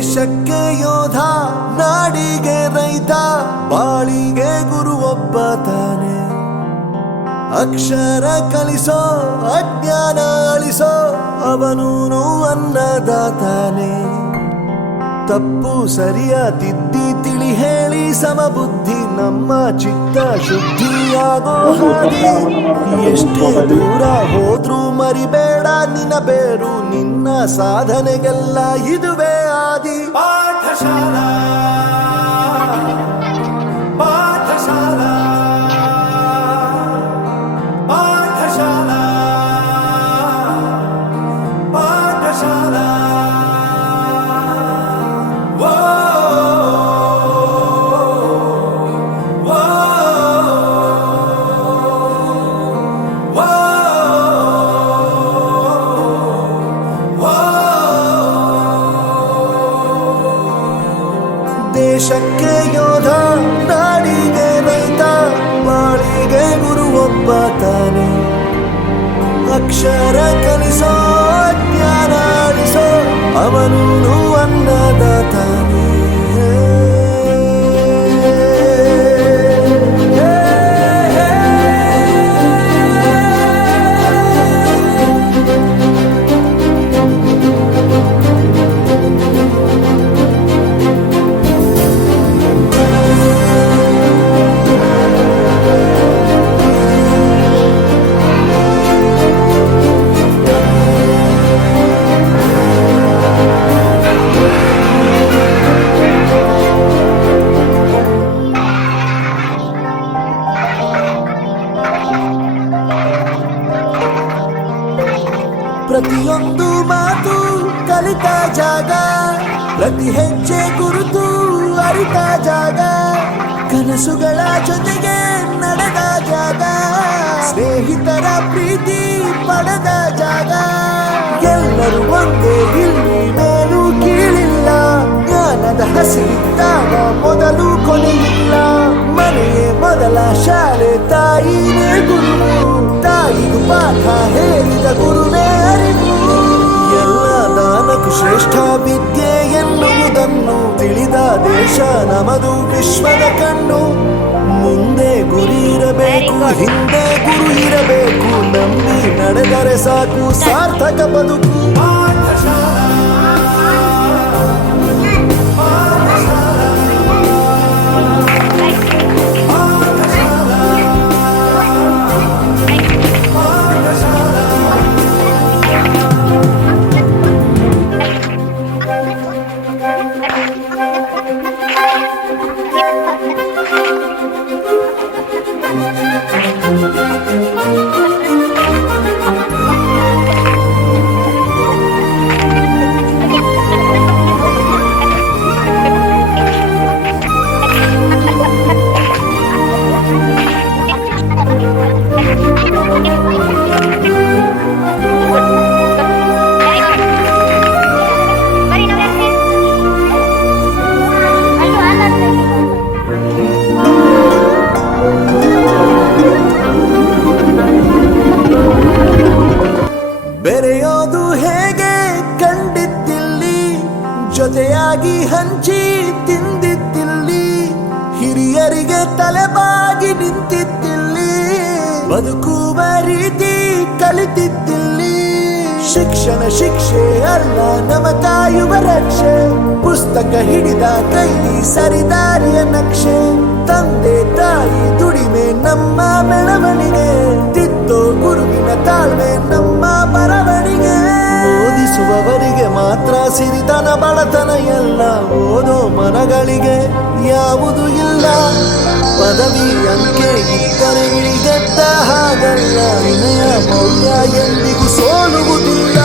ದೇಶಕ್ಕೆ ಯೋಧ, ನಾಡಿಗೆ ರೈತ, ಬಾಳಿಗೆ ಗುರು ಒಬ್ಬ ತಾನೆ. ಅಕ್ಷರ ಕಲಿಸೋ, ಅಜ್ಞಾನ ಅಳಿಸೋ, ಅವನೂನು ಅನ್ನದಾತಾನೆ. ತಪ್ಪು ಸರಿಯ ತಿದ್ದಿ ತಿಳಿ ಹೇಳಿ ಸಮಬುದ್ಧಿ ನಮ್ಮ ಚಿತ್ತ ಶುದ್ಧಿಯಾಗೋ ಹಾಗೆ. ಎಷ್ಟೇ ದೂರ ಹೋದ್ರೂ ಮರಿಬೇಡ ನಿನ್ನ ಬೇರು, ನಿನ್ನ ಸಾಧನೆಗೆಲ್ಲ ಇದುವೇ ಆದಿ. ಪಾಠಶಾಲಾ ಪಾಠಶಾಲಾ ಪಾಠಶಾಲಾ ಪಾಠಶಾಲಾ. ದೇಶಕ್ಕೆ ಯೋಧ, ನಾಡಿಗೆ ರೈತ, ಬಾಳಿಗೆ ಗುರು ಒಬ್ಬ ತಾನೆ. ಅಕ್ಷರ ಕಲಿಸೋ, ಜ್ಞಾನ ಅಳಿಸೋ, ಅವನೂನು ಅನ್ನದಾತಾನೆ. ಪ್ರತಿಯೊಂದು ಮಾತು ಕಲಿತ ಜಾಗ, ಪ್ರತಿ ಹೆಜ್ಜೆ ಗುರುತು ಅರಿತ ಜಾಗ, ಕನಸುಗಳ ಜೊತೆಗೆ ನಡೆದ ಜಾಗ, ಸ್ನೇಹಿತರ ಪ್ರೀತಿ ಪಡೆದ ಜಾಗ. ಎಲ್ಲರೂ ಒಂದೇ, ಇಲ್ಲಿ ಮೇಲೂ ಕೀಳಿಲ್ಲ, ಜ್ಞಾನದ ಹಸಿರಿದ್ದಾಗ ಮೊದಲು ಕೊನೆಯಿಲ್ಲ. ಮನೆಯೇ ಮೊದಲ ಶಾಲೆ, ತಾಯಿನೇ ಗುರು, ತಾಯಿಗೂ ಪಾಠ ಹೇಳಿದ ಗುರುವೇ ಅರಿವು. ಎಲ್ಲ ದಾನಕ್ಕೂ ಶ್ರೇಷ್ಠ ವಿದ್ಯೆ ಎನ್ನುವುದನ್ನು ತಿಳಿದ ದೇಶ ನಮದು, ವಿಶ್ವದ ಕಣ್ಣು. ಮುಂದೆ ಗುರಿ ಇರಬೇಕು, ಹಿಂದೆ ಗುರು ಇರಬೇಕು, ನಂಬಿ ನಡೆದರೆ ಸಾಕು ಸಾರ್ಥಕ ಬದುಕು. ಬೆರೆಯೋದು ಹೇಗೆ ಕಂಡಿದ್ದಿಲ್ಲಿ, ಜೊತೆಯಾಗಿ ಹಂಚಿ ತಿಂದಿದ್ದಿಲ್ಲಿ, ಹಿರಿಯರಿಗೆ ತಲೆಬಾಗಿ ನಿಂತಿದ್ದಿಲ್ಲಿ, ಬದುಕುವ ರೀತಿ ಕಲಿತಿದ್ದಿಲ್ಲಿ. ಶಿಕ್ಷಣ ಶಿಕ್ಷೆ ಅಲ್ಲ, ನಮ ಕಾಯುವ ರಕ್ಷೆ, ಪುಸ್ತಕ ಹಿಡಿದ ಕೈ ಸರಿದಾರಿಯ ನಕ್ಷೆ. ತಂದೆ ತಾಯಿ ದುಡಿಮೆ ನಮ್ಮ ಬೆಳವಣಿಗೆ, ತಿದ್ದೋ ಗುರುವಿನ ತಾಳ್ಮೆ ನಮ್ಮ ಬರವಣಿಗೆ. ಓದಿಸುವವರಿಗೆ ಮಾತ್ರ ಸಿರಿತನ ಬಡತನ ಎಲ್ಲ, ಓದೋ ಮನಗಳಿಗೆ ಯಾವುದು ಇಲ್ಲ. ಪದವಿ ಅಂಕೆ ಇದ್ದರೆ ಇಳಿಗೆಟ್ಟ ಹಾಗಲ್ಲ, ವಿನಯ ಮೌಲ್ಯ ಎಂದಿಗೂ ಸೋಲುವುದಿಲ್ಲ.